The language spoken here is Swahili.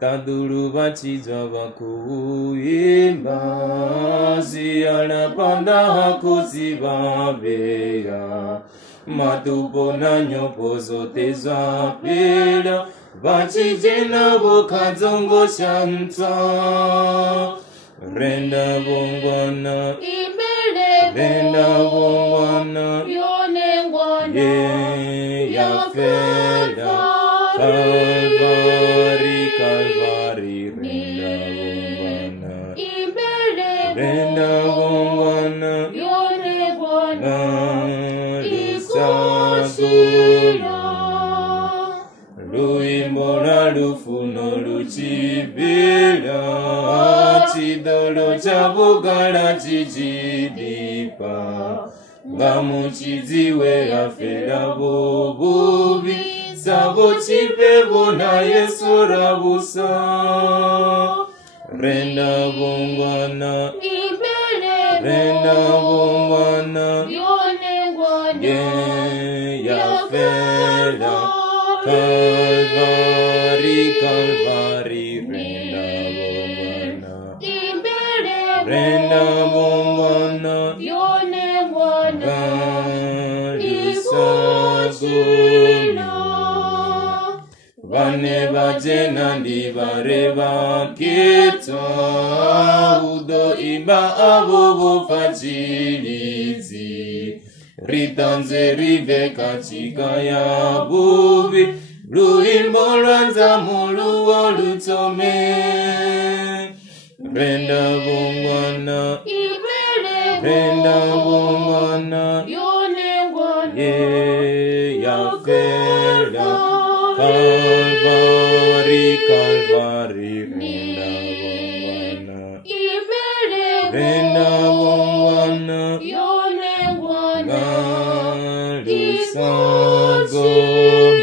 Taduru bachizwa bakuimba Siana panda hakusibabea Matupo na nyopo zote zapela Bachijena bokazongo shanta Renda bongwana Renda bongwana Ya feda Calvary, Calvary, Renda bongwana Isazula Luimbora lufuno luchibila Chidolo chabugala chichidipa Ngamuchiziwe afela bobubi Sabo chipevo na Yesu rabusa Renda bongwana Renda bongwana Ya fela Calvary, Calvary Renda bongwana Isazula Vane vajena ndivareva kita Udo iba abobo facilizi Ritanze rive katika ya buvi Luimbo ranza mulu olutome Renda bongwana Renda bongwana Ya fela Calvary, Calvary, Renda bongwana Isazula